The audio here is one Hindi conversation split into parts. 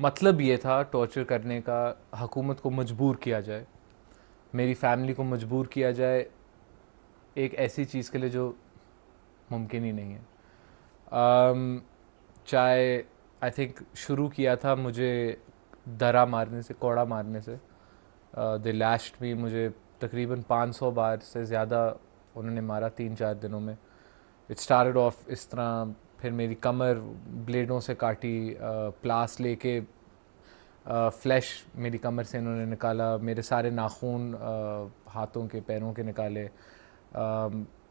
मतलब ये था टॉर्चर करने का, हुकूमत को मजबूर किया जाए, मेरी फैमिली को मजबूर किया जाए एक ऐसी चीज़ के लिए जो मुमकिन ही नहीं है। चाहे आई थिंक शुरू किया था मुझे दरा मारने से, कोड़ा मारने से। दे लैश्ड मी, मुझे तकरीबन 500 बार से ज़्यादा उन्होंने मारा 3-4 दिनों में। इट स्टार्टेड ऑफ इस तरह, फिर मेरी कमर ब्लेडों से काटी, प्लास लेके फ्लैश मेरी कमर से इन्होंने निकाला, मेरे सारे नाखून हाथों के पैरों के निकाले,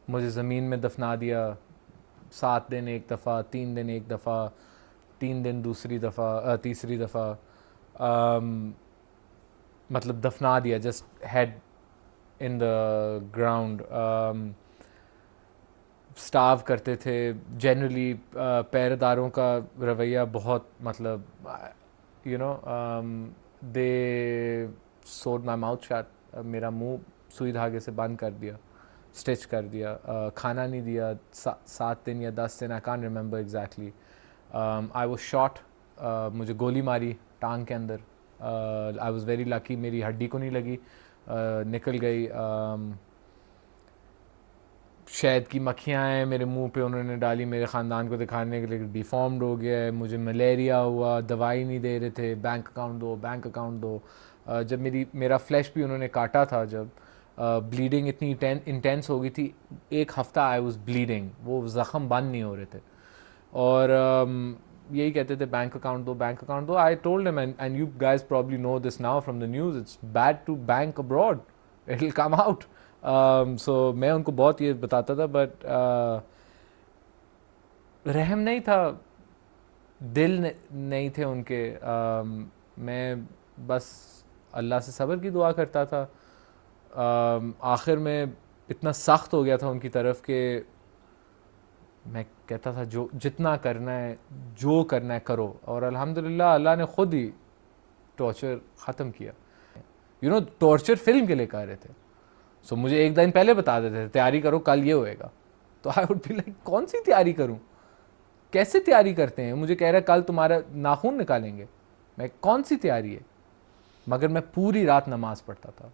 मुझे ज़मीन में दफना दिया 7 दिन एक दफ़ा, 3 दिन एक दफ़ा, 3 दिन दूसरी दफ़ा, तीसरी दफ़ा, मतलब दफना दिया, just head in the ground. स्टाव करते थे जनरली। पहरेदारों का रवैया बहुत, मतलब यू नो, दे सोड माई माउथ शट, मेरा मुंह सुई धागे से बंद कर दिया, स्टिच कर दिया, खाना नहीं दिया 7 दिन या 10 दिन, I can't remember exactly. I was shot, मुझे गोली मारी टांग के अंदर। आई वॉज वेरी लकी, मेरी हड्डी को नहीं लगी, निकल गई। शहद की मक्खियाँ हैं मेरे मुंह पे, उन्होंने डाली मेरे ख़ानदान को दिखाने के लिए डिफॉर्म्ड हो गया है, मुझे मलेरिया हुआ, दवाई नहीं दे रहे थे, बैंक अकाउंट दो, बैंक अकाउंट दो। जब मेरा फ्लैश भी उन्होंने काटा था, जब ब्लीडिंग इतनी इंटेंस हो गई थी, 1 हफ़्ता आई वाज ब्लीडिंग, वो ज़ख़म बंद नहीं हो रहे थे। और यही कहते थे बैंक अकाउंट दो, बैंक अकाउंट दो। I told them, and you guys probably know this now from the news, it's bad to bank abroad, it will come out. So मैं उनको बहुत ये बताता था, बट रहम नहीं था, दिल नहीं थे उनके। मैं बस अल्लाह से सब्र की दुआ करता था। आखिर में इतना सख्त हो गया था उनकी तरफ के मैं कहता था जो जितना करना है, जो करना है करो, और अल्हम्दुलिल्लाह अल्लाह ने खुद ही टॉर्चर ख़त्म किया। यू नो, टॉर्चर फिल्म के लिए कर रहे थे, सो मुझे एक दिन पहले बता देते थे तैयारी करो कल ये होएगा, तो आई वुड बी लाइक कौन सी तैयारी करूं, कैसे तैयारी करते हैं, मुझे कह रहा है कल तुम्हारा नाखून निकालेंगे, मैं कौन सी तैयारी है। मगर मैं पूरी रात नमाज पढ़ता था,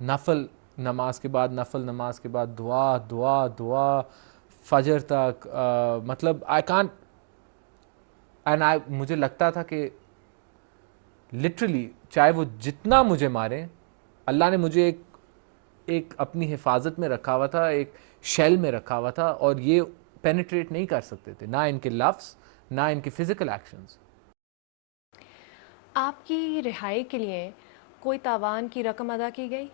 नफल नमाज के बाद, नफल नमाज के बाद दुआ दुआ दुआ फजर तक। मतलब आई कांट, एंड आई मुझे लगता था कि लिटरली चाहे वो जितना मुझे मारे, अल्लाह ने मुझे एक अपनी हिफाजत में रखा हुआ था, एक शेल में रखा हुआ था, और ये पेनिट्रेट नहीं कर सकते थे, ना इनके लफ्ज़, ना इनके फिज़िकल एक्शंस। आपकी रिहाई के लिए कोई तावान की रकम अदा की गई?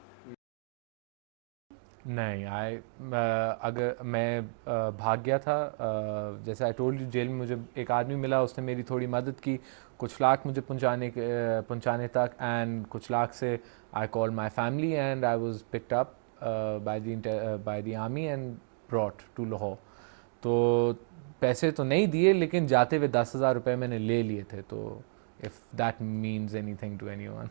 नहीं, अगर मैं भाग गया था, जैसे आई टोल्ड यू, जेल में मुझे एक आदमी मिला, उसने मेरी थोड़ी मदद की, कुछ लाख मुझे पहुंचाने तक, एंड कुछ लाख से I call my family and I was picked up by the army and brought to Lahore. तो पैसे तो नहीं दिए, लेकिन जाते हुए 10,000 रुपये मैंने ले लिए थे, तो if that means anything to anyone.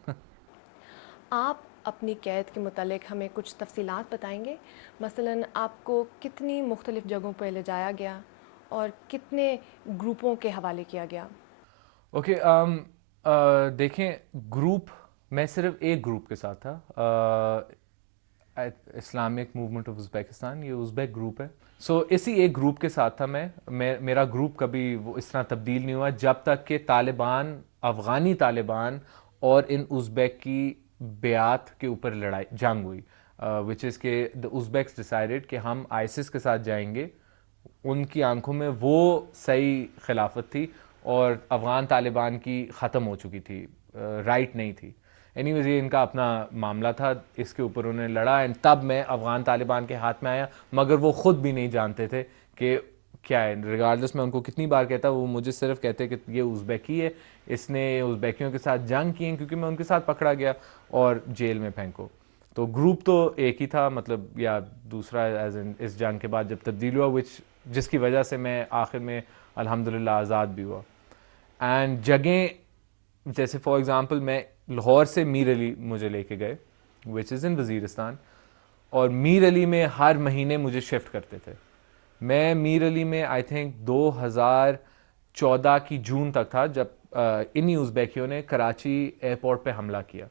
आप अपनी कैद के मुतालिक हमें कुछ तफसीलात बताएंगे? मसलन आपको कितनी मुख्तलिफ़ जगहों पर ले जाया गया और कितने ग्रुपों के हवाले किया गया? ओके, देखें, ग्रुप, मैं सिर्फ एक ग्रुप के साथ था, इस्लामिक मूवमेंट ऑफ उज़्बेकिस्तान, ये उज़्बेक ग्रुप है। सो इसी एक ग्रुप के साथ था मेरा ग्रुप कभी वो इस तरह तब्दील नहीं हुआ जब तक कि तालिबान, अफ़गानी तालिबान और इन उज़्बेक की बेआत के ऊपर लड़ाई जंग हुई, विच इज़ के द उज़्बेक्स डिसाइडेड कि हम आइसिस के साथ जाएंगे। उनकी आंखों में वो सही खिलाफत थी, और अफ़गान तालिबान की ख़त्म हो चुकी थी, राइट नहीं थी। एनीवेज, ये इनका अपना मामला था, इसके ऊपर उन्होंने लड़ा, एंड तब मैं अफ़गान तालिबान के हाथ में आया, मगर वो ख़ुद भी नहीं जानते थे कि क्या है। रिगार्डलेस मैं उनको कितनी बार कहता, वो मुझे सिर्फ कहते कि ये उज़्बेकी है, इसने उज़्बेकियों के साथ जंग की है, क्योंकि मैं उनके साथ पकड़ा गया और जेल में फेंको। तो ग्रुप तो एक ही था, मतलब, या दूसरा एज इन इस जंग के बाद जब तब्दील हुआ, जिसकी वजह से मैं आखिर में अल्हम्दुलिल्लाह आज़ाद भी हुआ। एंड जगह, जैसे फॉर एग्ज़ाम्पल, मैं लाहौर से मीर अली मुझे लेके गए, विच इज़ इन वज़ीरिस्तान, और मीर अली में हर महीने मुझे शिफ्ट करते थे। मैं मीर अली में आई थिंक 2014 की जून तक था, जब इन्हीं उज़्बेकियों ने कराची एयरपोर्ट पे हमला किया।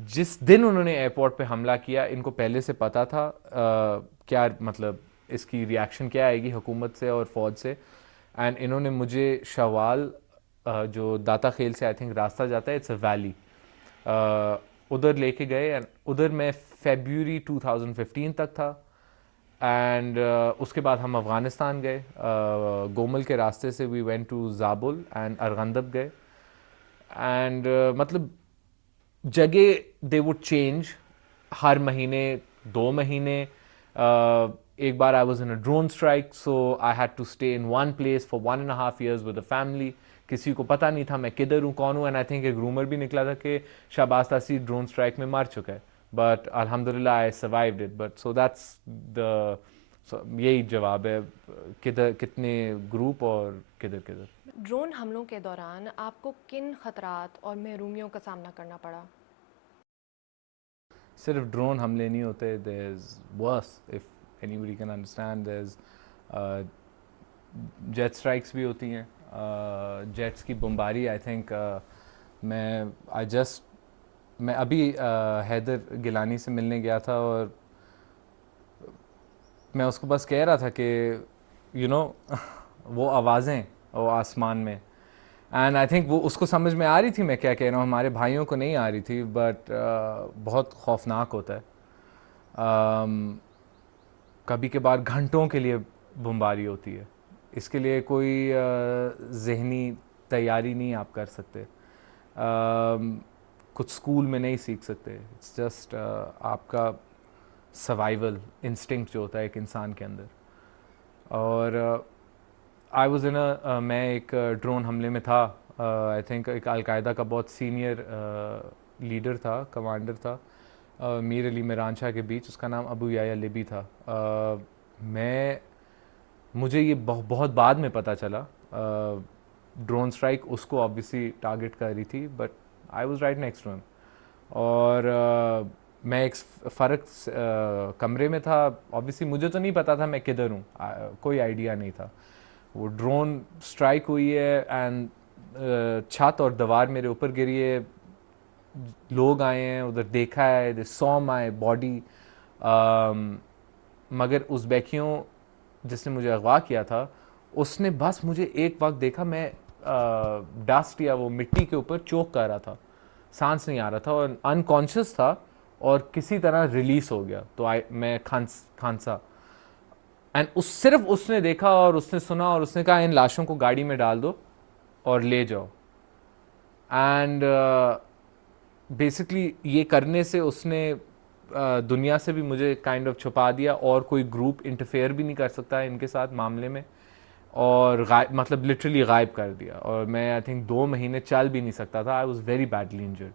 जिस दिन उन्होंने एयरपोर्ट पे हमला किया, इनको पहले से पता था क्या मतलब इसकी रिएक्शन क्या आएगी हुकूमत से और फ़ौज से। एंड इन्होंने मुझे शवाल जो दाता खेल से आई थिंक रास्ता जाता है, इट्स अ वैली, उधर लेके गए। एंड उधर मैं फेब्रुअरी 2015 तक था। एंड उसके बाद हम अफ़गानिस्तान गए, गोमल के रास्ते से we went to Zabul and Arghandab गए। एंड मतलब जगह दे वुड चेंज हर महीने, 2 महीने। एक बार I was in a drone strike, so I had to stay in one place for 1.5 years with a family. किसी को पता नहीं था मैं किधर हूँ, कौन हूँ। एंड आई थिंक एक रूमर भी निकला था कि शहबाज तासीर ड्रोन स्ट्राइक में मार चुका है, बट अल्हम्दुलिल्लाह I survived it. But so that's the यही जवाब है, किधर कितने ग्रुप और किधर किधर। ड्रोन हमलों के दौरान आपको किन खतरात और महरूमियों का सामना करना पड़ा? सिर्फ ड्रोन हमले नहीं होते, there is worse, if anybody can understand, there is jet strikes भी होती हैं, जेट्स की बमबारी। आई थिंक मैं अभी हैदर गिलानी से मिलने गया था और मैं उसको बस कह रहा था कि यू नो वो आवाज़ें वो आसमान में, एंड आई थिंक वो उसको समझ में आ रही थी मैं क्या कह रहा हूँ, हमारे भाइयों को नहीं आ रही थी, बट बहुत खौफनाक होता है। कभी के बार घंटों के लिए बमबारी होती है, इसके लिए कोई ज़हनी तैयारी नहीं आप कर सकते, कुछ स्कूल में नहीं सीख सकते। इट्स जस्ट आपका सर्वाइवल इंस्टिंक्ट जो होता है एक इंसान के अंदर। और आई वॉज इन अ मैं एक ड्रोन हमले में था। आई थिंक एक अलकायदा का बहुत सीनियर लीडर था, कमांडर था, मीर अली मिरान शाह के बीच, उसका नाम अबू याया लिबी था। मैं मुझे ये बहुत बाद में पता चला, ड्रोन स्ट्राइक उसको ऑब्वियसली टारगेट कर रही थी, but I was right next to him. और मैं एक फ़र्क कमरे में था, ऑब्वियसली मुझे तो नहीं पता था मैं किधर हूँ, कोई आइडिया नहीं था। वो ड्रोन स्ट्राइक हुई है एंड छत और दीवार मेरे ऊपर गिरी है, लोग आए हैं उधर, देखा है, दे सॉ माई बॉडी। मगर उज़्बेकियों जिसने मुझे अगवा किया था, उसने बस मुझे एक वक्त देखा, मैं डस्ट या वो मिट्टी के ऊपर चोक कर रहा था, सांस नहीं आ रहा था और अनकॉन्शियस था, और किसी तरह रिलीज हो गया, तो मैं खांसा। एंड सिर्फ उसने देखा और उसने सुना और उसने कहा इन लाशों को गाड़ी में डाल दो और ले जाओ। एंड बेसिकली ये करने से उसने दुनिया से भी मुझे काइंड ऑफ छुपा दिया, और कोई ग्रुप इंटरफेयर भी नहीं कर सकता है इनके साथ मामले में, और मतलब लिटरली गायब कर दिया। और मैं आई थिंक 2 महीने चल भी नहीं सकता था, I was very badly injured.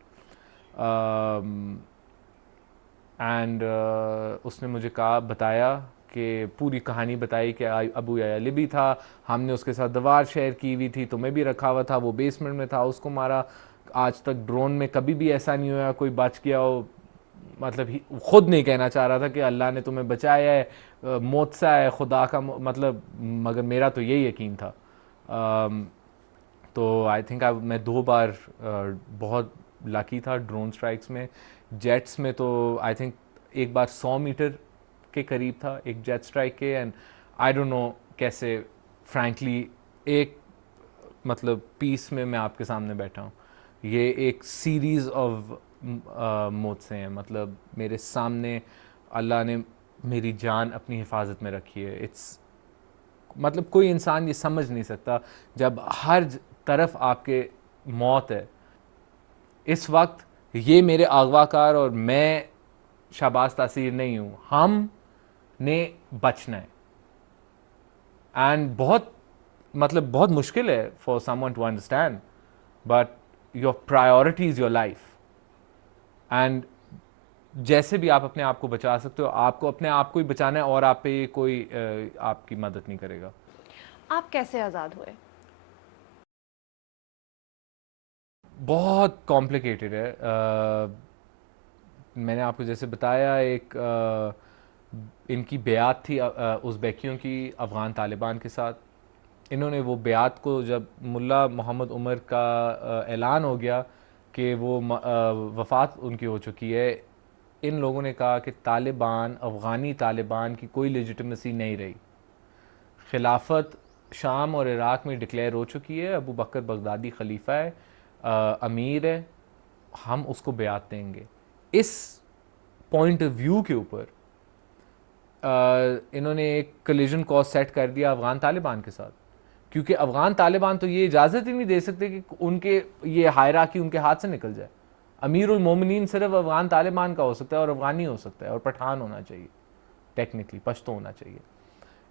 And उसने मुझे कहा, बताया कि पूरी कहानी बताई कि अबू याया लिबी था, हमने उसके साथ दीवार शेयर की हुई थी, तुम्हें भी रखा हुआ था, वो बेसमेंट में था, उसको मारा। आज तक ड्रोन में कभी भी ऐसा नहीं हुआ कोई बच गया हो, मतलब खुद नहीं कहना चाह रहा था कि अल्लाह ने तुम्हें बचाया है, मौत से है खुदा का मतलब, मगर मेरा तो यही यकीन था। तो आई थिंक मैं 2 बार बहुत लकी था ड्रोन स्ट्राइक्स में। जेट्स में तो आई थिंक एक बार 100 मीटर के करीब था एक जेट स्ट्राइक के, एंड आई डोंट नो कैसे फ्रैंकली एक मतलब पीस में मैं आपके सामने बैठा हूँ। ये एक सीरीज़ ऑफ मौत से हैं, मतलब मेरे सामने अल्लाह ने मेरी जान अपनी हिफाजत में रखी है। इट्स मतलब कोई इंसान ये समझ नहीं सकता, जब हर तरफ आपके मौत है। इस वक्त ये मेरे अगवाकार और मैं शहबाज तासीर नहीं हूँ, हम ने बचना है। एंड बहुत मतलब बहुत मुश्किल है for someone to understand, but your priority is your life. And जैसे भी आप अपने आप को बचा सकते हो, आपको अपने आप को ही बचाना है, और आप पे कोई आपकी मदद नहीं करेगा। आप कैसे आज़ाद हुए? बहुत कॉम्प्लिकेटेड है। मैंने आपको जैसे बताया, एक इनकी बेआत थी उज़्बेकियों की अफ़गान तालिबान के साथ, इन्होंने वो बेआत को, जब मुल्ला मोहम्मद उमर का ऐलान हो गया कि वो वफ़ात उनकी हो चुकी है, इन लोगों ने कहा कि तालिबान, अफ़गानी तालिबान की कोई लेजिटिमेसी नहीं रही, खिलाफत शाम और इराक़ में डिक्लेयर हो चुकी है, अबू बकर बगदादी खलीफा है, अमीर है, हम उसको बेआत देंगे। इस पॉइंट ऑफ व्यू के ऊपर इन्होंने एक कलिजन कॉज सेट कर दिया अफ़गान तालिबान के साथ, क्योंकि अफ़गान तालिबान तो ये इजाज़त ही नहीं दे सकते कि उनके ये हायरार्की उनके हाथ से निकल जाए। अमीरुल मोमिनीन सिर्फ अफ़गान तालिबान का हो सकता है और अफ़गानी हो सकता है और पठान होना चाहिए, टेक्निकली पश्तो होना चाहिए।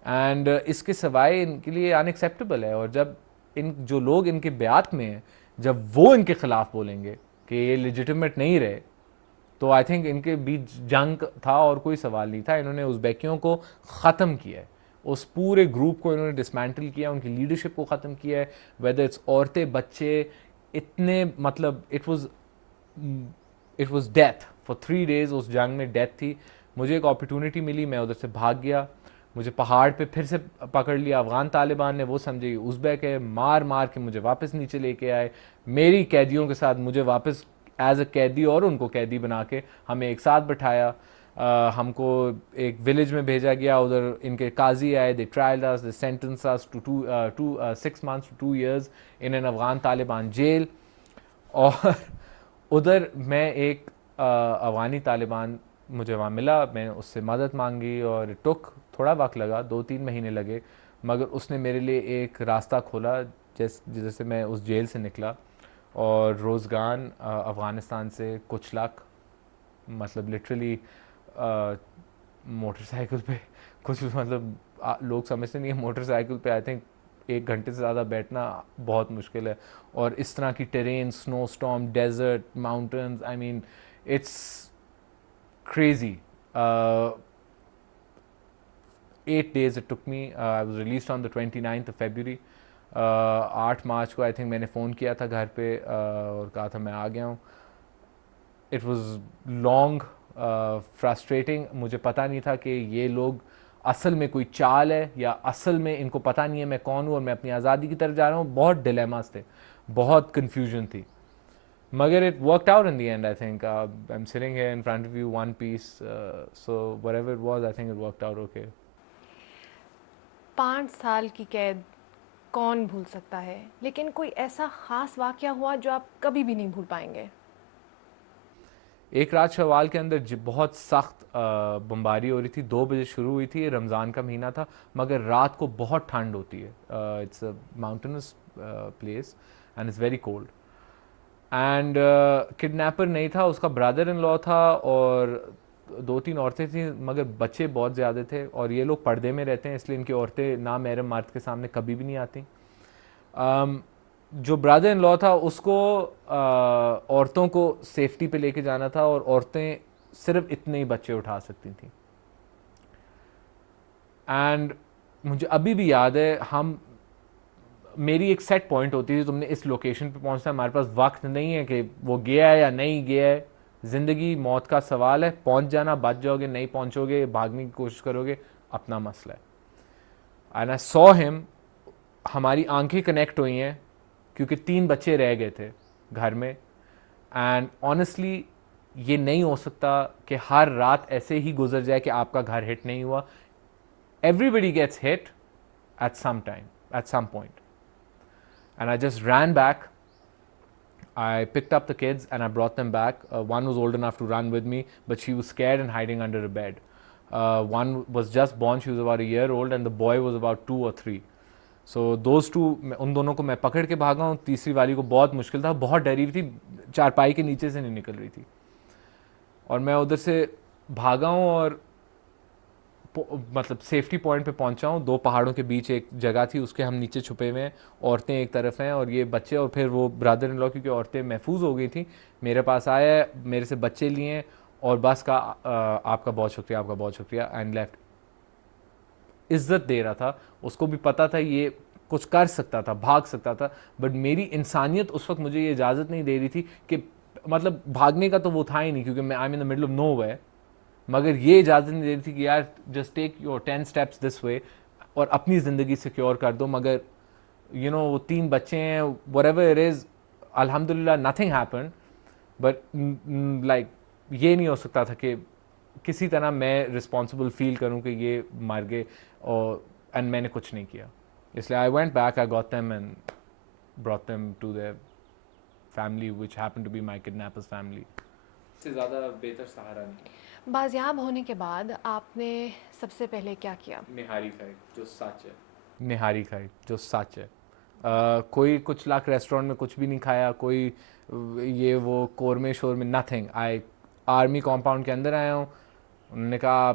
एंड इसके सिवाय इनके लिए अनएक्सेप्टेबल है। और जब इन जो लोग इनके ब्यात में हैं, जब वो इनके ख़िलाफ़ बोलेंगे कि ये लेजिटिमेट नहीं रहे, तो आई थिंक इनके बीच जंग था और कोई सवाल नहीं था। इन्होंने उज़्बेकियों को ख़त्म किया है, उस पूरे ग्रुप को इन्होंने डिसमेंटल किया, उनकी लीडरशिप को ख़त्म किया है, वेदर इट्स औरतें, बच्चे, इतने मतलब it was death for 3 days। उस जंग में डेथ थी। मुझे एक अपॉर्चुनिटी मिली, मैं उधर से भाग गया, मुझे पहाड़ पे फिर से पकड़ लिया अफ़गान तालिबान ने, वो समझे उज़्बेक है, मार मार के मुझे वापस नीचे लेके आए, मेरी कैदियों के साथ मुझे वापस एज अ कैदी और उनको कैदी बना के हमें एक साथ बिठाया। हमको एक विलेज में भेजा गया, उधर इनके काजी आए, they trialled us, they sentenced us to 6 months to 2 years in an Afghan Taliban jail. और उधर मैं एक अफ़गानी तालिबान मुझे वहाँ मिला, मैंने उससे मदद मांगी और टुक थोड़ा वक्त लगा, 2-3 महीने लगे, मगर उसने मेरे लिए एक रास्ता खोला। जैसे मैं उस जेल से निकला और रोज़गान अफ़गानिस्तान से कुछ लाख, मतलब लिटरली मोटरसाइकिल पे कुछ, मतलब लोग समझते नहीं है मोटरसाइकिल पे आई थिंक 1 घंटे से ज़्यादा बैठना बहुत मुश्किल है। और इस तरह की terrain, snow storm, desert, mountains, I mean it's crazy. 8 days it took me. I was released on the 29th of February. 8 मार्च को आई थिंक मैंने फ़ोन किया था घर पे और कहा था मैं आ गया हूँ। It was long, frustrating. मुझे पता नहीं था कि ये लोग असल में कोई चाल है या असल में इनको पता नहीं है मैं कौन हूँ और मैं अपनी आज़ादी की तरफ जा रहा हूँ। बहुत डिलेमास थे, बहुत कन्फ्यूजन थी, मगर it worked out in the end. I think I'm sitting here in front of you one piece, so whatever it was, I think it worked out okay. 5 साल की कैद कौन भूल सकता है, लेकिन कोई ऐसा ख़ास वाक़या हुआ जो आप कभी भी नहीं भूल पाएंगे? एक रात शवाल के अंदर बहुत सख्त बमबारी हो रही थी, 2 बजे शुरू हुई थी, रमज़ान का महीना था, मगर रात को बहुत ठंड होती है। It's a mountainous place and it's very cold. And kidnapper नहीं था, उसका ब्रदर इन लॉ था और 2-3 औरतें थी, मगर बच्चे बहुत ज़्यादा थे और ये लोग पर्दे में रहते हैं, इसलिए इनकी औरतें ना महरम मर्द के सामने कभी भी नहीं आती। जो ब्रदर इन लॉ था उसको औरतों को सेफ्टी पे लेके जाना था और औरतें सिर्फ इतने ही बच्चे उठा सकती थी। एंड मुझे अभी भी याद है, हम मेरी एक सेट पॉइंट होती थी, तुमने इस लोकेशन पे पहुंचना, हमारे पास वक्त नहीं है कि वो गया है या नहीं गया है, ज़िंदगी मौत का सवाल है, पहुंच जाना, बच जाओगे, नहीं पहुंचोगे, भागने की कोशिश करोगे, अपना मसला है। एंड आई सॉ हिम, हमारी आंखें कनेक्ट हुई हैं क्योंकि 3 बच्चे रह गए थे घर में। एंड ऑनेस्टली ये नहीं हो सकता कि हर रात ऐसे ही गुजर जाए कि आपका घर हिट नहीं हुआ। Everybody gets hit at some time, at some point. And I just ran back. I picked up the kids and I brought them back. One was old enough to run with me, but she was scared and hiding under a bed. One was just born, she was about a year old, and the boy was about 2 or 3. So those two, उन दोनों को मैं पकड़ के भागा हूँ। तीसरी वाली को बहुत मुश्किल था, बहुत डरी हुई थी, चारपाई के नीचे से नहीं निकल रही थी। और मैं उधर से भागा हूँ और मतलब सेफ्टी पॉइंट पे पहुंचा हूँ। 2 पहाड़ों के बीच एक जगह थी, उसके हम नीचे छुपे हुए हैं, औरतें एक तरफ हैं और ये बच्चे। और फिर वो ब्रदर इन लॉ, क्योंकि औरतें महफूज हो गई थी, मेरे पास आया, मेरे से बच्चे लिए और बस का आपका बहुत शुक्रिया, आपका बहुत शुक्रिया, एंड लेफ्ट। इज्जत दे रहा था, उसको भी पता था ये कुछ कर सकता था, भाग सकता था, बट मेरी इंसानियत उस वक्त मुझे ये इजाज़त नहीं दे रही थी कि मतलब भागने का तो वो था ही नहीं, क्योंकि मैं I am in the middle of no way. मगर ये इजाज़त नहीं दे रही थी कि यार just take your 10 steps this way और अपनी ज़िंदगी सिक्योर कर दो। मगर यू नो वो 3 बच्चे हैं, whatever it is, अल्हम्दुलिल्लाह nothing happened, but like ये नहीं हो सकता था कि किसी तरह मैं रिस्पॉन्सिबल फील करूं कि ये मर गए और एंड मैंने कुछ नहीं किया. इसलिए I went back, I got them and brought them to their family which happened to be my kidnappers family. इससे ज़्यादा बेहतर सहारा नहीं. बाजियाब होने के बाद आपने सबसे पहले क्या किया? निहारी खाई जो सच है. निहारी खाई जो सच है. कोई कुछ लाख रेस्टोरेंट में कुछ भी नहीं खाया, कोई ये वो कोरमे शोर में नथिंग. आई आर्मी कॉम्पाउंड के अंदर आया हूँ, उन्होंने कहा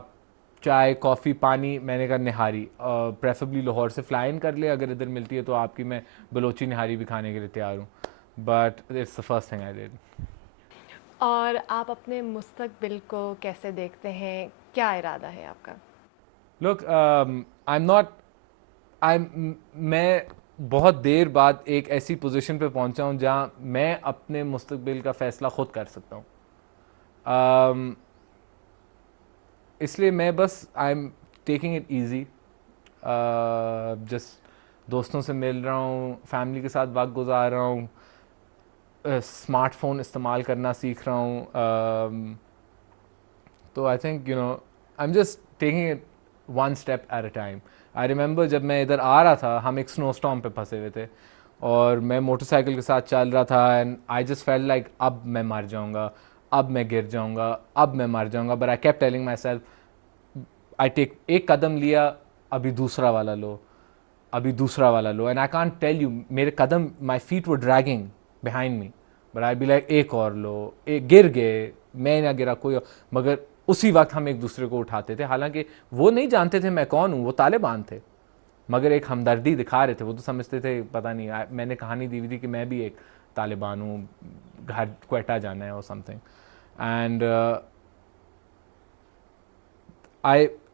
चाय कॉफ़ी पानी, मैंने कहा निहारी, प्रेफरेबली लाहौर से फ्लाई इन कर ले, अगर इधर मिलती है तो आपकी मैं बलोची निहारी भी खाने के लिए तैयार हूँ. But it's the first thing I did. और आप अपने मुस्तकबिल को कैसे देखते हैं? क्या इरादा है आपका? लुक, आई एम नॉट, मैं बहुत देर बाद एक ऐसी पोजीशन पे पहुंचा हूं जहां मैं अपने मुस्तकबिल का फ़ैसला ख़ुद कर सकता हूं. इसलिए मैं बस I am taking it easy. Just दोस्तों से मिल रहा हूँ, फैमिली के साथ वक्त गुजार रहा हूँ, स्मार्टफोन इस्तेमाल करना सीख रहा हूँ. तो I think you know I am just taking it one step at a time. I remember जब मैं इधर आ रहा था, हम एक स्नो स्टॉर्म पे फंसे हुए थे और मैं मोटरसाइकिल के साथ चल रहा था and I just felt like अब मैं मर जाऊँगा, अब मैं गिर जाऊँगा, अब मैं मर जाऊँगा. But I kept telling myself, I take एक कदम लिया, अभी दूसरा वाला लो, अभी दूसरा वाला लो. And I can't tell you, मेरे कदम, my feet were dragging behind me, but I be like एक और लो, एक गिर गए, मैं ना गिरा कोई और. मगर उसी वक्त हम एक दूसरे को उठाते थे, हालांकि वो नहीं जानते थे मैं कौन हूँ, वो तालिबान थे, मगर एक हमदर्दी दिखा रहे थे. वो तो समझते थे पता नहीं, मैंने कहानी दी हुई थी कि मैं भी एक तालिबान हूँ, घर क्वेटा जाना है और something. And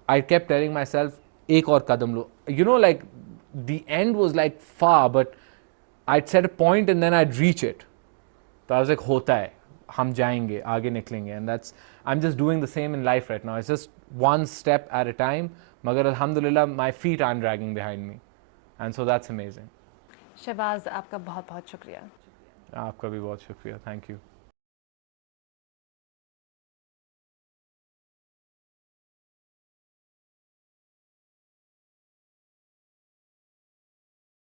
I kept telling myself, एक और कदम लो. You know, like the end was like far, but I'd set a point and then I'd reach it. तो I was like, होता है, हम जाएंगे, आगे निकलेंगे. And that's, I'm just doing the same in life right now. It's just one step at a time. मगर अल्हम्दुलिल्लाह my feet aren't dragging behind me. And so that's amazing. Shahbaz, आपका बहुत बहुत शुक्रिया. आपका भी बहुत शुक्रिया. Thank you.